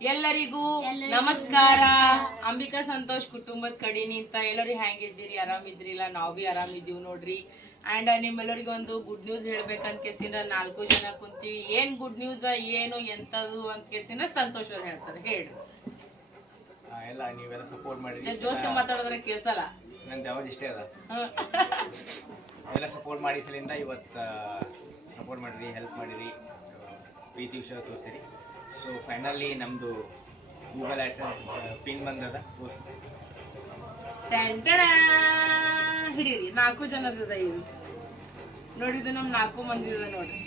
ಎಲ್ಲರಿಗೂ ನಮಸ್ಕಾರ. ಅಂಬಿಕಾ ಸಂತೋಷ್ ಕುಟುಂಬದ ಇದ್ದೀರಿ ಎಲ್ಲರೂ ಹೆಂಗಿದ್ದೀರಿ ಆರಾಮಿದ್ರಿಲ್ಲ ನಾವು ಬಿ ಆರಾಮಿದ್ದೀವಿ ನೋಡ್ರಿ. ಆ್ಯಂಡ್ ನಿಮ್ಮೆಲ್ಲರಿಗೂ ಒಂದು ಗುಡ್ ನ್ಯೂಸ್ ಹೇಳ್ಬೇಕಂತ ಕೇಸಿಂದ್ರ ನಾಲ್ಕು ಜನ ಕುಂತೀವಿ. ಏನ್ ಗುಡ್ ನ್ಯೂಸ್ ಏನು ಎಂತದು ಅಂತ ಕೇಸಿಂದ್ರ ಸಂತೋಷ್ ಅವ್ರು ಹೇಳ್ತಾರೆ. ಹೇಳ್ರಿ. ಆ, ಎಲ್ಲ ನೀವೆಲ್ಲ ಸಪೋರ್ಟ್ ಮಾಡಿದ್ರಿ ಜೋರ್ಸಿ ಮಾತಾಡಿದ್ರೆ ಕೇಳ್ಸಲ್ಲ? ನನ್ನ ಯಾವಾಗ ಇಷ್ಟೇ ಅದ. ಎಲ್ಲ ಸಪೋರ್ಟ್ ಮಾಡಿ ಸಲಿಂದ ಇವತ್ತು ಸಪೋರ್ಟ್ ಮಾಡಿರಿ ಹೆಲ್ಪ್ ಮಾಡಿರಿ. ಪ್ರೀತಿ ವಿಷಯ ತೋರಿಸಿರಿ. ಸೊ ಫೈನಲಿ ನಮ್ದು ಗೂಗಲ್ ಆ್ಯಡ್ಸ್ ಪಿನ್ ಬಂದದ. ಹಿಡೀರಿ ನಾಲ್ಕು ಜನದ ಇದು ನೋಡಿದ್ದು ನಮ್ ನಾಲ್ಕು ಮಂದಿ ಇದೆ ನೋಡ್ರಿ.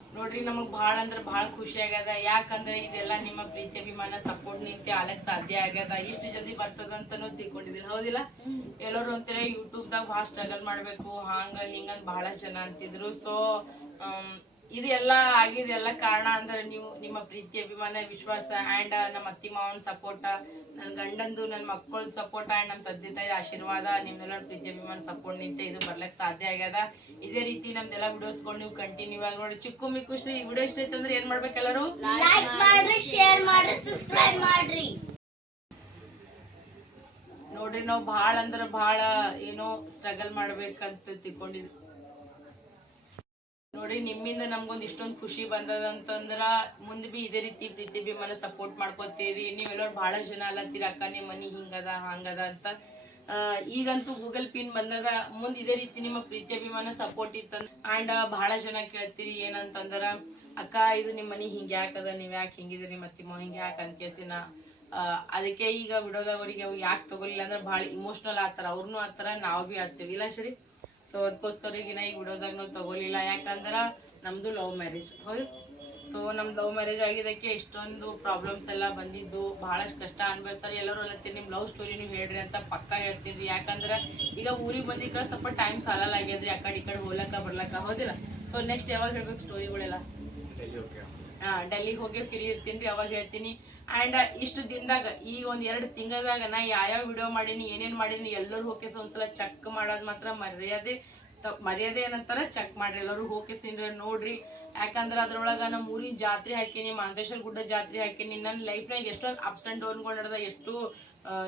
ನೋಡ್ರಿ ನಮಗ್ ಭಾಳ ಅಂದ್ರೆ ಭಾಳ ಖುಷಿ ಆಗ್ಯದ. ಯಾಕಂದ್ರೆ ಇದೆಲ್ಲ ನಿಮ್ಮ ಪ್ರೀತಿ ಅಭಿಮಾನ ಸಪೋರ್ಟ್ ನಿಂತೆ ಆಲಕ್ ಸಾಧ್ಯ ಆಗ್ಯದ. ಇಷ್ಟು ಜಲ್ದಿ ಬರ್ತದಂತನೂ ತಿಳ್ಕೊಂಡಿದ್ದಿಲ್ಲ ಹೌದಿಲ್ಲ? ಎಲ್ಲರೂ ಅಂತಾರೆ ಯೂಟ್ಯೂಬ್ ದಾಗ ಭಾಳ ಸ್ಟ್ರಗಲ್ ಮಾಡ್ಬೇಕು. ಹಾಂಗ ಹಿಂಗಂತ ಬಹಳಷ್ಟು ಜನ ಅಂತಿದ್ರು. ಸೊ ಇದು ಎಲ್ಲ ಆಗಿದೆಲ್ಲ ಕಾರಣ ಅಂದ್ರೆ ನೀವು ನಿಮ್ಮ ಪ್ರೀತಿ ಅಭಿಮಾನ ವಿಶ್ವಾಸ ಆ್ಯಂಡ್ ನಮ್ಮ ಅತ್ತಿ ಮಾವನ ಸಪೋರ್ಟ ನನ್ನ ಗಂಡಂದು ನನ್ನ ಮಕ್ಕಳ ಸಪೋರ್ಟ್ ಆ್ಯಂಡ್ ನಮ್ಮ ತಂದೆ ತಾಯಿ ಆಶೀರ್ವಾದ ನಿಮ್ಮೆಲ್ಲರ ಪ್ರೀತಿ ಅಭಿಮಾನ ಸಪೋರ್ಟ್ ನಿಂತೆ ಇದು ಬರ್ಲಕ್ಕೆ ಸಾಧ್ಯ ಆಗ್ಯದ. ಇದೇ ರೀತಿ ನಮ್ದೆಲ್ಲ ವಿಡಿಯೋಸ್ಗಳು ನೀವು ಕಂಟಿನ್ಯೂ ಆಗಿ ನೋಡಿ. ಚಿಕ್ಕು ಮಿಕ್ಕು ಶ್ರೀ ಈ ವಿಡಿಯೋ ಇಷ್ಟ ಐತೆ ಅಂದ್ರೆ ಏನ್ ಮಾಡ್ಬೇಕೆಲ್ಲರೂ ಲೈಕ್ ಮಾಡ್ರಿ ಶೇರ್ ಮಾಡ್ರಿ ಸಬ್ಸ್ಕ್ರೈಬ್ ಮಾಡ್ರಿ. ನೋಡ್ರಿ ನಾವು ಭಾಳ ಅಂದ್ರೆ ಭಾಳ ಏನೋ ಸ್ಟ್ರಗಲ್ ಮಾಡ್ಬೇಕಂತ ತಿಳ್ಕೊಂಡಿದ್ವಿ ನೋಡ್ರಿ ನಿಮ್ಮಿಂದ ನಮ್ಗೊಂದ್ ಇಷ್ಟೊಂದ್ ಖುಷಿ ಬಂದದ ಅಂತಂದ್ರ ಮುಂದ್ ಬಿ ಇದೇ ರೀತಿ ಪ್ರೀತಿ ಅಭಿಮಾನ ಸಪೋರ್ಟ್ ಮಾಡ್ಕೊತೀರಿ. ನೀವೆಲ್ಲರೂ ಬಹಳ ಜನ ಅಲ್ಲತ್ತೀರಿ ಅಕ್ಕ, ನಿಮ್ ಮನಿ ಹಿಂಗದ, ಹಂಗದ ಅಂತ. ಈಗಂತೂ ಗೂಗಲ್ ಪಿನ್ ಬಂದದ ಮುಂದ್ ಇದೇ ರೀತಿ ನಿಮ್ಮ ಪ್ರೀತಿ ಅಭಿಮಾನ ಸಪೋರ್ಟ್ ಇತ್ತ ಅಂಡ್ ಬಹಳ ಜನ ಕೇಳ್ತೀರಿ, ಏನಂತಂದ್ರ, ಅಕ್ಕ, ಇದು ನಿಮ್ ಮನಿ ಹಿಂಗ್ ಯಾಕದ ನೀವ್ ಯಾಕೆ ಹಿಂಗಿದ್ರಿ? ಮತ್ತಿಮ್ಮ ಹಿಂಗ್ ಯಾಕೆ ಅಂತ ಕೇಸಿನ ಅದಕ್ಕೆ ಈಗ ಯಾಕ್ ಯಾಕೆ ತಗೋಲಿಲ್ಲ ಅಂದ್ರೆ ಬಹಳ ಇಮೋಷನಲ್ ಆತಾರ. ಅವ್ರನ್ನೂ ಆತರ ನಾವು ಬಿ ಆಗ್ತೀವಿ ಇಲ್ಲ ಸರಿ ಸೊ ಅದಕ್ಕೋಸ್ಕರ ಈಗಿನ ಈಗ ವಿಡಿಯೋದಾಗ ನಾವು ತಗೊಲಿಲ್ಲ. ಯಾಕಂದ್ರೆ ನಮ್ದು ಲವ್ ಮ್ಯಾರೇಜ್ ಹೌದು? ಸೊ ನಮ್ದು ಲವ್ ಮ್ಯಾರೇಜ್ ಆಗಿದ್ದಕ್ಕೆ ಇಷ್ಟೊಂದು ಪ್ರಾಬ್ಲಮ್ಸ್ ಎಲ್ಲ ಬಂದಿದ್ದು. ಬಹಳಷ್ಟು ಕಷ್ಟ ಅನ್ಭವಿಸ್ತಾರೆ. ಎಲ್ಲರೂ ಅಲ್ಲತ್ತೀರಿ ನಿಮ್ಮ ಲವ್ ಸ್ಟೋರಿ ನೀವು ಹೇಳ್ರಿ ಅಂತ ಪಕ್ಕ ಹೇಳ್ತೀರಿ ಯಾಕಂದ್ರೆ ಈಗ ಊರಿಗೆ ಬಂದಿಕ್ಕ ಸ್ವಲ್ಪ ಟೈಮ್ ಸಾಲಲ್ಲ ಆಗ್ಯದ್ರಿ ಆ ಕಡೆ ಈ ಕಡೆ ಹೋಲಕ್ಕ ಬರ್ಲಕ್ಕ. ಹೌದಿಲ್ಲ? ಸೊ ನೆಕ್ಸ್ಟ್ ಯಾವಾಗ ಹೇಳ್ಬೇಕು ಸ್ಟೋರಿಗಳೆಲ್ಲ ಡೆಲ್ಲಿಗೆ ಹೋಗಿ ಫ್ರೀ ಇರ್ತೀನಿ ರೀ, ಅವಾಗ ಹೇಳ್ತೀನಿ. ಆ್ಯಂಡ್ ಇಷ್ಟು ದಿನದಾಗ, ಈ ಒಂದು ಎರಡು ತಿಂಗಳದಾಗ ನಾ ಯಾವ್ಯಾವ ವಿಡಿಯೋ ಮಾಡೀನಿ, ಏನೇನು ಮಾಡೀನಿ, ಎಲ್ಲರೂ ಹೋಗಿ ಒಂದ್ಸಲ ಚೆಕ್ ಮಾಡೋದು ಮಾತ್ರ ಮರ್ಯಾದೆ. ತ- ಮರ್ಯಾದೆ ಏನಂತಾರ ಚೆಕ್ ಮಾಡ್ರಿ, ಎಲ್ಲರೂ ಹೋಗಿ ನೋಡ್ರಿ. ಯಾಕಂದ್ರೆ ಅದ್ರೊಳಗೆ ನಮ್ಮ ಊರಿನ ಜಾತ್ರೆ ಹಾಕೀನಿ, ಮಾಂತೇಶ್ವರ ಗುಡ್ಡ ಜಾತ್ರೆ ಹಾಕೀನಿ. ನನ್ನ ಲೈಫ್ನಾಗ ಎಷ್ಟೊಂದು ಅಪ್ಸ್ ಅಂಡ್ ಡೌನ್ಗಳು ನಡೆದ ಎಷ್ಟು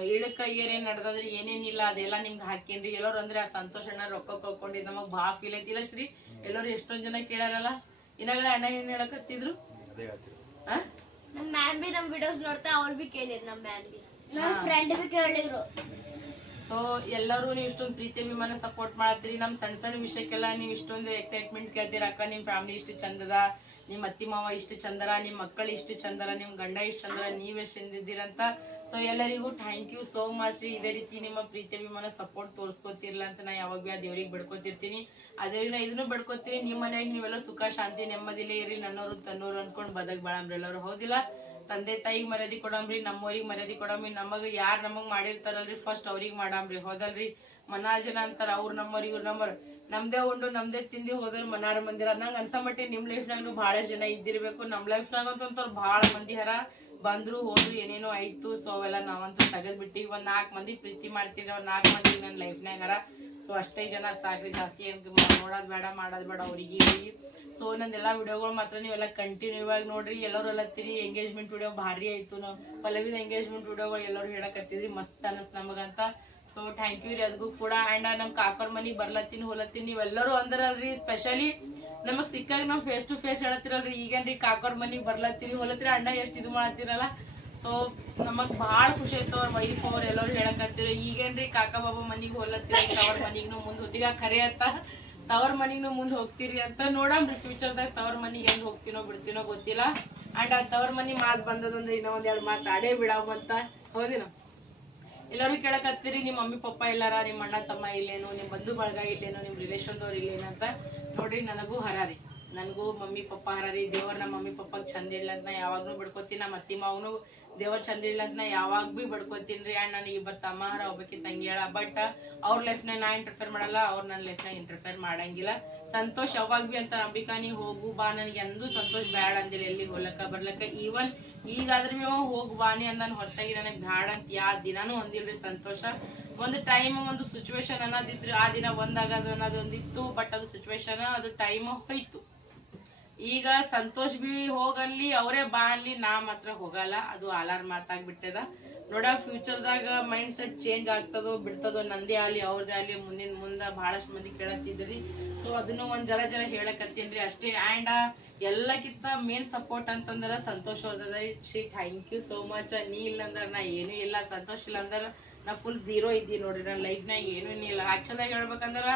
ಇಳಕ ಏನೇನ್ ನಡೆದ್ರೆ ಏನೇನಿಲ್ಲ ಅದೆಲ್ಲ ನಿಮ್ಗೆ ಹಾಕೀನ್ರಿ. ಎಲ್ಲರೂ ಅಂದ್ರೆ ಆ ಸಂತೋಷಣ್ಣ ರೊಕ್ಕ ಕಳ್ಕೊಂಡಿದ್ದು ನಮಗೆ ಭಾಳ ಫೀಲ್ ಐತಿಲ್ಲ ಶ್ರೀ, ಎಲ್ಲರೂ ಎಷ್ಟೊಂದು ಜನ ಕೇಳಾರಲ್ಲ? ಇನ್ನಾಗಲೇ ಅಣ್ಣ ಏನು ಹೇಳಕತ್ತಿದ್ರು? ಅದೇ? ನಮ್ ಮ್ಯಾಮ್ ಬಿ ನಮ್ ವಿಡಿಯೋಸ್ ನೋಡ್ತಾ ಅವ್ರು ಬಿ ಕೇಳಿದ್ರು ನಮ್ ಮ್ಯಾಮ್ ಬಿ ನಮ್ ಫ್ರೆಂಡ್ ಬಿ ಕೇಳಿದ್ರು. ಸೊ ಎಲ್ಲರೂ ನೀವು ಇಷ್ಟೊಂದು ಪ್ರೀತಿ ಅಭಿಮಾನ ಸಪೋರ್ಟ್ ಮಾಡತ್ತೀರಿ. ನಮ್ಮ ಸಣ್ಣ ಸಣ್ಣ ವಿಷಯಕ್ಕೆಲ್ಲ ನೀವು ಇಷ್ಟೊಂದು ಎಕ್ಸೈಟ್ಮೆಂಟ್ ಕೇಳ್ತೀರ. ಅಕ್ಕ ನಿಮ್ಮ ಫ್ಯಾಮಿಲಿ ಇಷ್ಟು ಚಂದದ ನಿಮ್ಮ ಅತ್ತಿ, ಮಾವ ಇಷ್ಟು ಚಂದರ ನಿಮ್ಮ ಮಕ್ಕಳು ಇಷ್ಟು ಚಂದರ ನಿಮ್ಮ ಗಂಡ ಇಷ್ಟು ಚಂದರ, ನೀವೇ ಚಂದಿದ್ದೀರಂತ ಸೊ ಎಲ್ಲರಿಗೂ ಥ್ಯಾಂಕ್ ಯು ಸೋ ಮಚ್ ಇದೇ ರೀತಿ ನಿಮ್ಮ ಪ್ರೀತಿ ಅಭಿಮಾನ ಸಪೋರ್ಟ್ ತೋರಿಸ್ಕೊತಿರ್ಲ ಅಂತ ನಾ ಯಾವಾಗ ಬಿ ಆ ದೇವ್ರಿಗೆ ಬಿಡ್ಕೊತಿರ್ತೀನಿ. ಅದೇ ನಾ ಇದನ್ನು ಬಿಡ್ಕೊತೀನಿ ನಿಮ್ಮ ಮನೆಯಾಗ ನೀವೆಲ್ಲ ಸುಖ, ಶಾಂತಿ, ನೆಮ್ಮದಿಲೇ ಇರಲಿ ನನ್ನೋರು, ತನ್ನೋರು ಅನ್ಕೊಂಡು ಬದಕ್ ಎಲ್ಲರೂ ಹೌದಿಲ್ಲ? ತಂದೆ ತಾಯಿಗೆ ಮರ್ಯಾದೆ ಕೊಡಂಬ್ರಿ ನಮ್ಮವ್ರಿಗೆ ಮರ್ಯಾದೆ ಕೊಡಂಬ್ರಿ, ನಮಗೆ ಯಾರು ನಮಗೆ ಮಾಡಿರ್ತಾರಲ್ರಿ? ಫಸ್ಟ್ ಅವ್ರಿಗೆ ಮಾಡಂಬ್ರಿ ಹೋದಲ್ರಿ? ಮನಾರ್ ಜನ ಅಂತಾರ, ಅವ್ರು ನಮ್ಮವ್ರು, ಇವ್ರು ನಮ್ಮವ್ರು. ನಮ್ದೇ ಉಂಡು, ನಮ್ದೇ ತಿಂದು ಹೋದ್ರೆ ಮನಾರ ಮಂದಿರ. ನಂಗೆ ಅನ್ಸ ಮಟ್ಟಿ ನಿಮ್ಮ ಲೈಫ್ನಾಗ ಬಹಳ ಜನ ಇದ್ದಿರ್ಬೇಕು. ನಮ್ಮ ಲೈಫ್ನಾಗ ಅಂತಂತವ್ರು ಬಹಳ ಮಂದಿ ಹರ. ಬಂದ್ರು, ಹೋದ್ರು, ಏನೇನೋ ಆಯ್ತು. ಸೊ ಅವೆಲ್ಲ ನಾವಂತೂ ತೆಗೆದ್ ಬಿಟ್ಟಿವಿ ನಾಲ್ಕು ಮಂದಿ ಪ್ರೀತಿ ಮಾಡ್ತೀರಿ ಒಂದು ನಾಲ್ಕು ಮಂದಿ ನನ್ನ ಲೈಫ್ನಾಗ ಹರ. ಸೊ ಅಷ್ಟೇ ಜನ ಸಾಕ್ರಿ ಜಾಸ್ತಿ ಏನು ನೋಡೋದು ಬೇಡ, ಮಾಡೋದು ಬೇಡ ಅವ್ರಿಗೆ ಸೊ ನಂದೆಲ್ಲ ವಿಡಿಯೋಗಳು ಮಾತ್ರ ನೀವೆಲ್ಲ ಕಂಟಿನ್ಯೂ ಆಗಿ ನೋಡ್ರಿ. ಎಲ್ಲರೂ ಅಲ್ಲತ್ತೀರಿ ಎಂಗೇಜ್ಮೆಂಟ್ ವಿಡಿಯೋ ಭಾರಿ ಆಯಿತು. ನಾವು ಪಲ್ಲವಿದ ಎಂಗೇಜ್ಮೆಂಟ್ ವಿಡಿಯೋಗಳು ಎಲ್ಲರೂ ಹೇಳಕತ್ತಿದ್ರಿ. ಮಸ್ತ್ ಅನ್ನಿಸ್ತು ನಮಗಂತ. ಸೊ ಥ್ಯಾಂಕ್ ಯು ರೀ ಅದಕ್ಕೂ ಕೂಡ. ಆ್ಯಂಡ್ ನಮ್ಮ ಕಾಕರ್ ಮನೆಗೆ ಬರ್ಲತ್ತೀನಿ, ಹೋಲತ್ತೀನಿ. ನೀವೆಲ್ಲರೂ ಅಂದ್ರಲ್ರಿ ಸ್ಪೆಷಲಿ ನಮಗೆ ಸಿಕ್ಕಾಗ ನಾವು ಫೇಸ್ ಟು ಫೇಸ್ ಹೇಳತ್ತಿರಲ್ರಿ. ಈಗೇನ್ರಿ ಕಾಕರ್ ಮನೆಗೆ ಬರ್ಲತ್ತೀರಿ, ಹೋಲತ್ತೀರಿ. ಅಣ್ಣ ಎಷ್ಟು ಇದು ಮಾಡತ್ತೀರಲ್ಲ ಸೊ ನಮಗ್ ಭಾಳ ಖುಷಿ ಆಯ್ತು ಅವ್ರ ವೈಫ್ ಅವ್ರ ಎಲ್ಲರೂ ಹೇಳಕತ್ತಿರಿ ಈಗೇನ್ರಿ ಕಾಕ ಬಾಬಾ ಮನಿಗೆ ಹೋಲತ್ತೀರಿ ತವ್ರ ಮನಿಗ್ನು ಮುಂದ್ ಹೊತ್ತಿಗೆ ಖರೆ ಅಂತ. ತವ್ರ ಮನಿಗ್ನು ಮುಂದ್ ಹೋಗ್ತೀರಿ ಅಂತ. ನೋಡಮ್ರಿ ಫ್ಯೂಚರ್ದಾಗ ತವ್ರ ಮನಿಗೆ ಹೆಂಗ್ ಹೋಗ್ತೀನೋ ಬಿಡ್ತೀನೋ ಗೊತ್ತಿಲ್ಲ. ಅಂಡ್ ಆ ತವ್ರ ಮನಿ ಮಾತ್ ಬಂದದಂದ್ರೆ ಇನ್ನೂ ಒಂದೆರಡು ಮಾತು ಆಡೇ ಬಿಡಾವಂತ ಹೌದಿನ? ಎಲ್ಲರೂ ಕೇಳಕತ್ತೀರಿ ನಿಮ್ಮ ಮಮ್ಮಿ, ಪಪ್ಪ ಇಲ್ಲಾರ ನಿಮ್ಮ ಅಣ್ಣ, ತಮ್ಮ ಇಲ್ಲೇನು ನಿಮ್ಮ ಬಂಧು ಬಳಗ ಇಲ್ಲೇನು ನಿಮ್ಮ ರಿಲೇಷನ್ದವ್ರು ಇಲ್ಲೇನಂತ ನೋಡ್ರಿ, ನನಗೂ ಹರಾರಿ ನನಗೂ ಮಮ್ಮಿ ಪಪ್ಪ ಹರರಿ ದೇವ್ರ ನಮ್ಮ ಮಮ್ಮಿ ಪಪ್ಪಗೆ ಚಂದ ಇಡ್ಲಂತ ನಾ ಯಾವಾಗ್ಲೂ ಬಿಡ್ಕೋತೀನಿ. ನಮ್ಮ ಅತ್ತಿ ಮಾವನು ದೇವ್ರ ಚಂದ ಇಡ್ಲಂತ ನಾ ಯಾವಾಗ ಭೀ ಬಿಡ್ಕೊತೀನಿ ರೀ ನನಗೆ ಇಬ್ಬರು ತಮ್ಮ ಹರ ಒಬ್ಬಕಿ ತಂಗಿ ಹೇಳ. ಬಟ್ ಅವ್ರ ಲೈಫ್ನ ನಾ ಇಂಟರ್ಫೇರ್ ಮಾಡಲ್ಲ, ಅವ್ರು ನನ್ನ ಲೈಫ್ನ ಇಂಟರ್ಫೇರ್ ಮಾಡಂಗಿಲ್ಲ. ಸಂತೋಷ್ ಯಾವಾಗ ಭೀ ಅಂತ ಅಂಬಿಕಾ ನೀ ಹೋಗು ಬಾ, ನನಗೆ ಎಂದೂ ಸಂತೋಷ್ ಬ್ಯಾಡ ಅಂದಿಲ್ಲ ಎಲ್ಲಿ ಹೋಲಕ್ಕ ಬರ್ಲಕ್ಕ. ಈವನ್ ಈಗಾದ್ರೂ ಭೀ ಅವ ಹೋಗ್ ಬಾನಿ ಅಂದನ್ ಹೊರತಾಗಿ ನನಗೆ ಬ್ಯಾಡ ಅಂತ ಯಾವ ದಿನಾನೂ ಹೊಂದಿಲ್ರಿ ಸಂತೋಷ. ಒಂದು ಟೈಮ್ ಒಂದು ಸಿಚುವೇಶನ್ ಅನ್ನೋದಿದ್ರು ಆ ದಿನ ಒಂದಾಗದು ಅನ್ನೋದೊಂದಿತ್ತು ಬಟ್ ಅದು ಸಿಚುವೇಶನ್ ಅದು ಟೈಮ್ ಹೋಯ್ತು. ಈಗ ಸಂತೋಷ್ ಬಿ ಹೋಗಲ್ಲಿ, ಅವರೇ ಬಾ ಅಲ್ಲಿ, ನಾ ಮಾತ್ರ ಹೋಗಲ್ಲ. ಅದು ಅಲಾರ್ ಮಾತಾಗ್ಬಿಟ್ಟದ. ನೋಡ ಫ್ಯೂಚರ್ದಾಗ ಮೈಂಡ್ ಸೆಟ್ ಚೇಂಜ್ ಆಗ್ತದೋ ಬಿಡ್ತದೋ ನಂದೇ ಆಗಲಿ, ಅವ್ರದೇ ಆಗಲಿ, ಮುಂದಿನ ಮುಂದೆ ಭಾಳಷ್ಟು ಮಂದಿ ಕೇಳತ್ತಿದ್ರಿ. ಸೊ ಅದನ್ನು ಒಂದು ಜರ ಜರ ಹೇಳಕತ್ತೀನಿ ಅಷ್ಟೇ. ಆ್ಯಂಡ್ ಎಲ್ಲಕ್ಕಿಂತ ಮೇನ್ ಸಪೋರ್ಟ್ ಅಂತಂದ್ರೆ ಸಂತೋಷ್ ಅವ್ರದ Shri thank you so much ನೀ ಇಲ್ಲಂದ್ರೆ ನಾ ಏನೂ ಇಲ್ಲ. ಸಂತೋಷ್ ಇಲ್ಲ ಅಂದ್ರೆ ನಾ ಫುಲ್ ಝೀರೋ ಇದ್ದೀನಿ ನೋಡ್ರಿ. ನನ್ನ ಲೈಫ್ನಾಗ ಏನೂ ಇಲ್ಲ. ಆ್ಯಕ್ಚುಲಾಗಿ ಹೇಳ್ಬೇಕಂದ್ರೆ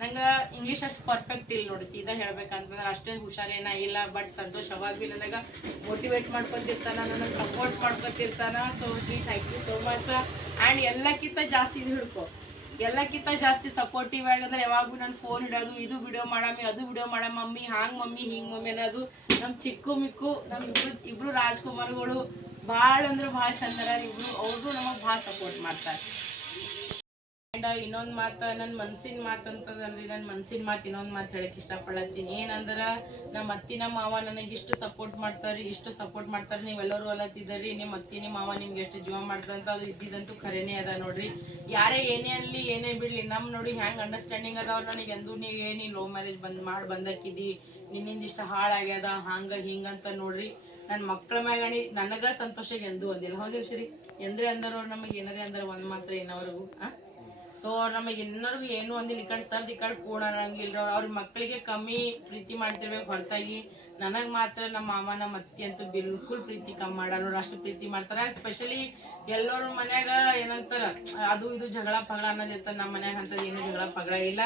ನಂಗೆ ಇಂಗ್ಲೀಷ್ ಅಷ್ಟು ಪರ್ಫೆಕ್ಟ್ ಇಲ್ಲ ನೋಡಿ, ಸೀದಾ ಹೇಳ್ಬೇಕಂತಂದ್ರೆ ಅಷ್ಟೇನು ಹುಷಾರೇನ ಇಲ್ಲ ಬಟ್ ಸಂತೋಷವಾಗಿ ಭೀ ನನಗೆ ಮೋಟಿವೇಟ್ ಮಾಡ್ಕೊತಿರ್ತಾನ, ನನಗೆ support ಮಾಡ್ಕೊತಿರ್ತಾನ. So Shri thank you so much and ಎಲ್ಲಕ್ಕಿಂತ ಜಾಸ್ತಿ ಇದು ಹಿಡ್ಕೊ. ಎಲ್ಲಕ್ಕಿಂತ ಜಾಸ್ತಿ ಸಪೋರ್ಟಿವ್ ಆಗಂದ್ರೆ ಯಾವಾಗೂ ನಾನು ಫೋನ್ ಇಡೋದು, ಇದು ವಿಡಿಯೋ ಮಾಡಮ್ಮಿ, ಅದು ವಿಡಿಯೋ ಮಾಡ ಮಮ್ಮಿ ಹಾಂಗ್ ಮಮ್ಮಿ, ಹಿಂಗೆ ಮಮ್ಮಿ ಅನ್ನೋದು. ನಮ್ಮ ಚಿಕ್ಕು ಮಿಕ್ಕು ನಮ್ಮ ಇಬ್ರು ಇಬ್ರು ರಾಜ್ಕುಮಾರ್ಗಳು ಭಾಳ ಅಂದ್ರೆ ಭಾಳ ಚಂದರ ಇಬ್ರು ಅವ್ರು ನಮಗೆ ಭಾಳ ಸಪೋರ್ಟ್ ಮಾಡ್ತಾರೆ. ಅಂಡ್ ಇನ್ನೊಂದ್ ಮಾತ ನನ್ನ ಮನ್ಸಿನ ಮಾತು ಅಂತದಲ್ರಿ ನನ್ನ ಮನ್ಸಿನ ಮಾತು ಇನ್ನೊಂದ್ ಮಾತು ಹೇಳಕ್ ಇಷ್ಟಪಡತ್ತೀನಿ ಏನಂದ್ರ ನಮ್ಮ ಅತ್ತಿ ನಮ್ಮ ಮಾವ ನನಗೆ ಇಷ್ಟು ಸಪೋರ್ಟ್ ಮಾಡ್ತಾರೆ, ಇಷ್ಟು ಸಪೋರ್ಟ್ ಮಾಡ್ತಾರೆ ನೀವೆಲ್ಲರೂ ಅಲ್ಲತ್ತಿದ್ದರಿ ನಿಮ್ಮ ಅತ್ತಿ ಮಾವ ನಿಮ್ಗೆ ಎಷ್ಟು ಜೀವ ಮಾಡ್ದಂತ ಅದು ಇದ್ದಿದಂತೂ ಖರೇನೇ ಅದ ನೋಡ್ರಿ. ಯಾರೇ ಏನೇ ಅಲ್ಲಿ ಏನೇ ಬಿಡ್ಲಿ, ನಮ್ ನೋಡಿ ಹ್ಯಾಂಗ್ ಅಂಡರ್ಸ್ಟ್ಯಾಂಡಿಂಗ್ ಅದಾವ ನನಗೆ, ಎಂದು ನೀ ಏನಿ ಲವ್ ಮ್ಯಾರೇಜ್ ಬಂದ್, ಮಾಡಿ ಬಂದಾಕಿದಿ ನಿನ್ನಿಂದ ಇಷ್ಟ ಹಾಳಾಗ್ಯದ ಹಂಗ, ಹಿಂಗ ಅಂತ ನೋಡ್ರಿ. ನನ್ನ ಮಕ್ಕಳ ಮ್ಯಾಗಣಿ ನನಗ ಸಂತೋಷ ಎಂದೂ ಒಂದಿಲ್ಲ ಹೌದಿಲ್ಲ ಶ್ರೀ? ಎಂದ್ರೆ ಅಂದರವ್ರು ನಮಗೆ, ಏನರೇ ಅಂದ್ರೆ ಒಂದ್ ಮಾತ್ರ ಏನವರೆಗೂ ಸೊ ನಮಗೆ ಎಲ್ಲರಿಗೂ ಏನು ಅಂದಿಲ್ಲ, ಈ ಕಡೆ ಸರ್ದು ಈ ಕಡೆ ಕೂಡಂಗಿಲ್ಲ ಅವ್ರ. ಮಕ್ಕಳಿಗೆ ಕಮ್ಮಿ ಪ್ರೀತಿ ಮಾಡ್ತಿರ್ಬೇಕು ಹೊರತಾಗಿ. ನನಗೆ ಮಾತ್ರ ನಮ್ಮ ಮಾಮ, ನಮ್ಮ ಅತ್ತಿ ಅಂತೂ ಬಿಲ್ಕುಲ್ ಪ್ರೀತಿ ಕಮ್ಮಿ ಮಾಡೋರು ಅಷ್ಟು ಪ್ರೀತಿ ಮಾಡ್ತಾರೆ. ಸ್ಪೆಷಲಿ ಎಲ್ಲರ ಮನ್ಯಾಗ ಏನಂತಾರ, ಅದು ಇದು ಜಗಳ ಪಗಳ ಅನ್ನೋದಿರ್ತಾರೆ ನಮ್ಮ ಮನ್ಯಾಗ ಅಂತದ್ದು ಏನು ಜಗಳ ಪಗಳ ಇಲ್ಲ.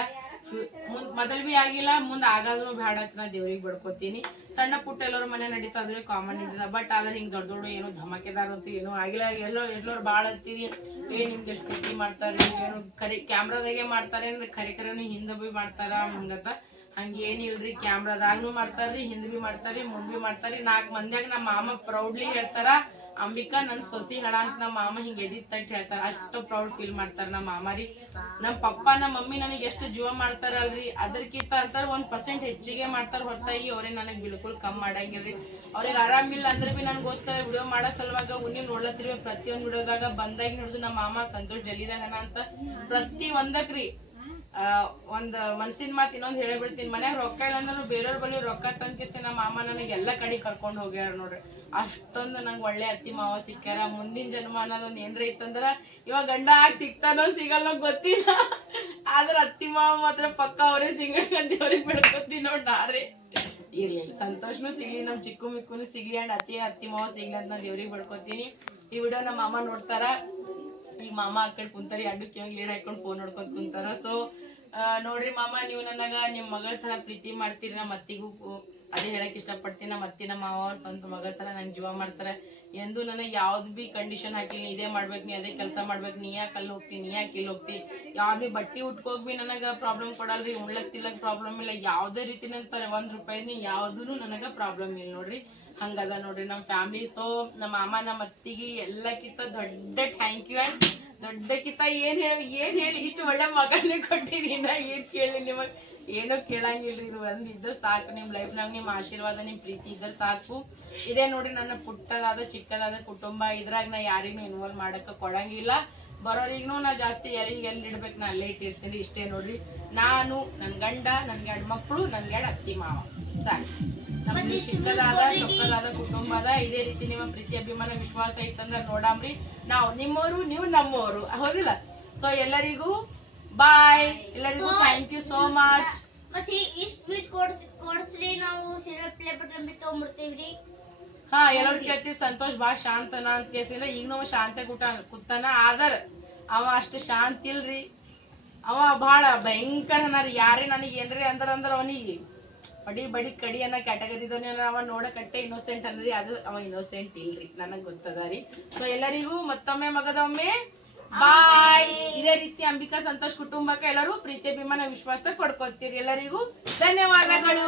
ಮುಂದ್ ಮೊದಲು ಬಿ ಆಗಿಲ್ಲ, ಮುಂದೆ ಆಗಾದ್ರೂ ಬೇಡ ಅಂತ ನಾ ದೇವ್ರಿಗೆ ಬಡ್ಕೋತೀನಿ. ಸಣ್ಣ ಪುಟ್ಟ ಎಲ್ಲರ ಮನೆ ನಡೀತಾ ಅಂದ್ರೆ ಕಾಮನ್ ಇದ್ದಿಲ್ಲ. ಬಟ್ ಆದ್ರೆ ಹಿಂಗೆ ದೊಡ್ಡ ದೊಡ್ಡ ಏನೋ ಧಮಾಕೆದಾರ ಅಂತ ಏನೋ ಆಗಿಲ್ಲ. ಎಲ್ಲೋ ಎಲ್ಲರೂ ಭಾಳ ಅಂತೀರಿ, ಏ ನಿಮ್ಗೆ ಎಷ್ಟು ಪ್ರೀತಿ ಮಾಡ್ತಾರೆ, ಏನು ಕರಿ ಕ್ಯಾಮ್ರಾದಾಗೆ ಮಾಡ್ತಾರೆ ಅಂದ್ರೆ ಖರೆ ಖರೇನು ಹಿಂದೆ ಬಿ ಮಾಡ್ತಾರ ಹಂಗತ್ತ ಹಂಗೇನಿಲ್ರಿ ಕ್ಯಾಮ್ರಾದಾಗ್ನು ಮಾಡ್ತಾರ್ರಿ, ಹಿಂದ್ ಬಿ ಮಾಡ್ತಾರ್ರಿ, ಮುಂದ್ ಬಿ ಮಾಡ್ತಾರ್ರಿ. ನಾಲ್ಕು ಮಂದಿಯಾಗ ನಮ್ಮ ಮಾಮ ಪ್ರೌಡ್ಲಿ ಹೇಳ್ತಾರ ಅಂಬಿಕಾ ನನ್ ಸೊಸಿ ಹಣ ಅಂತ ನಮ್ಮ ಮಾಮ ಹಿಂಗ್ ಎದಿತ್ತ ತಟ್ಟಿ ಹೇಳ್ತಾರ. ಅಷ್ಟು ಪ್ರೌಡ್ ಫೀಲ್ ಮಾಡ್ತಾರ ನಮ್ಮ ಮಾಮಾರಿ ನಮ್ಮ ಪಪ್ಪ ನಮ್ಮ ಮಮ್ಮಿ ನನಗೆ ಎಷ್ಟು ಜೀವ ಮಾಡ್ತಾರಲ್ರಿ. ಅದಕ್ಕಿಂತ ಅಂತಾರ ಒಂದ್ ಪರ್ಸೆಂಟ್ ಹೆಚ್ಚಿಗೆ ಮಾಡ್ತಾರ ಹೊರತಾಗಿ ಅವ್ರೇ ನನಗೆ ಬಿಲ್ಕುಲ್ ಕಮ್ಮಿ ಮಾಡಂಗಿಲ್ರಿ. ಅವ್ರಿಗೆ ಆರಾಮಿಲ್ಲ ಅಂದ್ರೆ ಬಿ ನನಗೋಸ್ಕರ ವಿಡಿಯೋ ಮಾಡೋ ಸಲುವಾಗ ಉನ್ನಿ ನೋಡ್ಲತ್ತಿರ್ಬೇಕು ಪ್ರತಿಯೊಂದು ವಿಡಿಯೋದಾಗ ಬಂದಾಗ ಹಿಡಿದು ನಮ್ಮ ಮಾಮ ಸಂತೋಷ್ ಡೆಲ್ಲಿದಾಗ ಹಣ ಅಂತ ಪ್ರತಿ ಒಂದಕ್ರಿ. ಒಂದ್ ಮನ್ಸಿನ ಮಾತು ಇನ್ನೊಂದ್ ಹೇಳ್ಬಿಡ್ತೀನಿ. ಮನ್ಯಾಗ ರೊಕ್ಕ ಇಲ್ಲ ಅಂದ್ರೂ ಬೇರೆಯವ್ರ ಬಳಿ ರೊಕ್ಕ ತಂದಿಸಿ ನಮ್ಮ ಮಾಮ ನನಗೆ ಎಲ್ಲ ಕಡೆ ಕರ್ಕೊಂಡು ಹೋಗ್ಯಾರ ನೋಡ್ರಿ. ಅಷ್ಟೊಂದು ನಂಗೆ ಒಳ್ಳೆ ಅತ್ತಿ ಮಾವ ಸಿಕ್ಕ್ಯಾರ. ಮುಂದಿನ ಜನ್ಮ ಅನ್ನೋದೊಂದು ಏನ್ರ ಇತ್ತಂದ್ರ ಇವಾಗ ಗಂಡ ಆಗಿ ಸಿಗ್ತಾನೋ ಸಿಗಲ್ಲೋ ಗೊತ್ತಿಲ್ಲ. ಆದ್ರೆ ಅತ್ತಿ ಮಾವ ಮಾತ್ರ ಪಕ್ಕ ಅವರೇ ಸಿಗಂತ ಅವ್ರಿಗೆ ಬೆಳ್ಕೊತೀನಿ ನೋಡ್ ನಾರೇ ಇರ್ಲಿ, ಸಂತೋಷನು ಸಿಗ್ಲಿ, ನಮ್ ಚಿಕ್ಕು ಮಿಕ್ಕುನು ಸಿಗ್ಲಿ, ಅಂಡ್ ಅತ್ತಿ ಅತ್ತಿ ಮಾವ ಸಿಗ್ಲಿ ಅಂತ ನಾನು ದೇವ್ರಿಗೆ ಬೆಳ್ಕೊತೀನಿ ಈ ವಿಡಿಯೋ ನಮ್ಮ ಮಾಮ ನೋಡ್ತಾರ. ಈಗ ಮಾಮ ಆ ಕಡೆ ಕುಂತಾರ, ಎರಡು ಲೀಡ್ ಹಾಕೊಂಡು ಫೋನ್ ನೋಡ್ಕೊಂಡ್ ಕುಂತಾರ. ಸೊ ನೋಡ್ರಿ ಮಾಮ, ನೀವು ನನಗ ನಿಮ್ ಮಗಳ ತರ ಪ್ರೀತಿ ಮಾಡ್ತೀರಿ ನಮ್ಮ ಅತ್ತಿಗೂ ಅದೇ ಹೇಳಕ್ ಇಷ್ಟಪಡ್ತೀನಿ. ನಮ್ಮ ಅತ್ತಿ ನಮ್ಮ ಮಾವ ಅವ್ರ ಸ್ವಂತ ಮಗಳ ತರ ನಂಗೆ ಜೀವ ಮಾಡ್ತಾರೆ. ಎಂದು ನನಗೆ ಯಾವ್ದು ಬಿ ಕಂಡೀಷನ್ ಹಾಕಿಲ್ಲ ಇದೇ ಮಾಡ್ಬೇಕು, ನೀ ಅದೇ ಕೆಲಸ ಮಾಡ್ಬೇಕು, ನೀ ಯಾಕೆ ಅಲ್ಲಿ ಹೋಗ್ತಿ, ನೀ ಯಾಕೆ ಇಲ್ಲಿ ಹೋಗ್ತಿ? ಯಾವ್ದು ಬಿ ಬಟ್ಟೆ ಉಟ್ಕೋಗ್ಬಿ ನನಗೆ ಪ್ರಾಬ್ಲಮ್ ಕೊಡಲ್ರಿ ಉಣ್ಲಕ್ ತಿಲ್ಲಕ್ ಪ್ರಾಬ್ಲಮ್ ಇಲ್ಲ. ಯಾವುದೇ ರೀತಿ ನಂತಾರೆ ಒಂದ್ ರೂಪಾಯಿ ಯಾವ್ದು ನನಗೆ ಪ್ರಾಬ್ಲಮ್ ಇಲ್ಲ ನೋಡ್ರಿ. ಹಂಗದ ನೋಡ್ರಿ ನಮ್ಮ ಫ್ಯಾಮಿಲಿ ಸೊ ನಮ್ಮ ಮಾಮ, ನಮ್ಮ ಅತ್ತಿಗೆ ಎಲ್ಲಕ್ಕಿಂತ ದೊಡ್ಡ ಥ್ಯಾಂಕ್ ಯು ಅಂಡ್ ದೊಡ್ಡಕ್ಕಿಂತ ಏನ್ ಹೇಳಿ ಏನ್ ಹೇಳಿ, ಇಷ್ಟು ಒಳ್ಳೆ ಮಗನೇ ಕೊಟ್ಟಿರಿ ನಾ, ಏನ್ ಕೇಳಿ ನಿಮಗ್? ಏನೋ ಕೇಳಂಗಿಲ್ರಿ, ಇದು ಒಂದ್ ಇದ್ದ ಸಾಕು ನಿಮ್ ಲೈಫ್ ನಾಗ, ನಿಮ್ ಆಶೀರ್ವಾದ, ನಿಮ್ ಪ್ರೀತಿ ಇದ್ರ ಸಾಕು. ಇದೇ ನೋಡ್ರಿ ನನ್ನ ಪುಟ್ಟದಾದ, ಚಿಕ್ಕದಾದ ಕುಟುಂಬ, ಇದ್ರಾಗ ನಾ ಯಾರಿಗೂ ಇನ್ವಾಲ್ವ್ ಮಾಡಕ್ಕ ಕೊಡಂಗಿಲ್ಲ. ಬರೋರಿಗೂ ನಾ ಜಾಸ್ತಿ ಯಾರಿಗೆ ಎಲ್ಲಿ ಇಡ್ಬೇಕು, ನಾ ಅಲ್ಲೇ ಇಟ್ಟಿರ್ತೀನಿ, ಇಷ್ಟೇ ನೋಡ್ರಿ. ನಾನು, ನನ್ ಗಂಡ ನನ್ಗೆ ಎರಡು ಮಕ್ಕಳು ನನ್ಗೆ ಎರಡು ಅತ್ತಿ ಮಾವ, ಸಾಕು. ನಮ್ದು ಚಿಕ್ಕದಾದ ಚೊಕ್ಕದಾದ ಕುಟುಂಬದ ಇದೇ ರೀತಿ ನಿಮ್ಮ ಪ್ರೀತಿ ಅಭಿಮಾನ ವಿಶ್ವಾಸ ಇತ್ತಂದ್ರೆ ನೋಡಾಮ್ರಿ. ನಾವು ನಿಮ್ಮವರು ನೀವು ನಮ್ಮವರು ಹೌದಿಲ್ಲ? ಸೊ ಎಲ್ಲರಿಗೂ ಬಾಯ್ ಎಲ್ಲರಿಗೂ ಥ್ಯಾಂಕ್ ಯು ಸೋ ಮಚ್ ಮತ್ತೆ ಇಷ್ಟು ವಿಶ್ ಕೊಡ್ಸ್ ಕೊಡ್ಸ್ರಿ. ನಾವು ಸಿಲ್ವರ್ ಪ್ಲೇ ಬಟನ್ ಬಿ ತಗೊಂಡ್ಬಿಡ್ತೀವ್ರಿ. ಹಾ ಎಲ್ಲರೂ ಕೇಳ್ತೀವಿ ಸಂತೋಷ್ ಬಾ ಶಾಂತನ ಅಂತ ಕೇಸಿಲ್ಲ ಈಗ ನಾವು ಶಾಂತ ಕೂಟ ಕೂತಾನ ಆದರ್. ಅವ ಅಷ್ಟು ಶಾಂತಿ ಇಲ್ರಿ ಅವ ಭಾಳ ಭಯಂಕರ ರೀ ಯಾರೇ ನನಗೆ ಏನ್ರಿ ಅಂದ್ರ ಅಂದ್ರ ಅವನಿಗೆ ಬಡಿ ಬಡಿ ಕಡಿ ಅನ್ನೋ ಕ್ಯಾಟಗರಿ ಅವ ನೋಡಕಟ್ಟೆ ಇನ್ನೋಸೆಂಟ್ ಅನ್ರಿ ಅದು ಅವ ಇನ್ನೋಸೆಂಟ್ ಇಲ್ರಿ ನನಗ್ ಗೊತ್ತದ ರೀ. ಸೊ ಎಲ್ಲರಿಗೂ ಮತ್ತೊಮ್ಮೆ ಮಗದೊಮ್ಮೆ ಬಾಯ್ ಇದೇ ರೀತಿ ಅಂಬಿಕಾ ಸಂತೋಷ್ ಕುಟುಂಬಕ್ಕೆ ಎಲ್ಲರೂ ಪ್ರೀತಿ ಅಭಿಮಾನ ವಿಶ್ವಾಸ ಕೊಡ್ಕೊತೀರಿ ಎಲ್ಲರಿಗೂ. ಧನ್ಯವಾದಗಳು.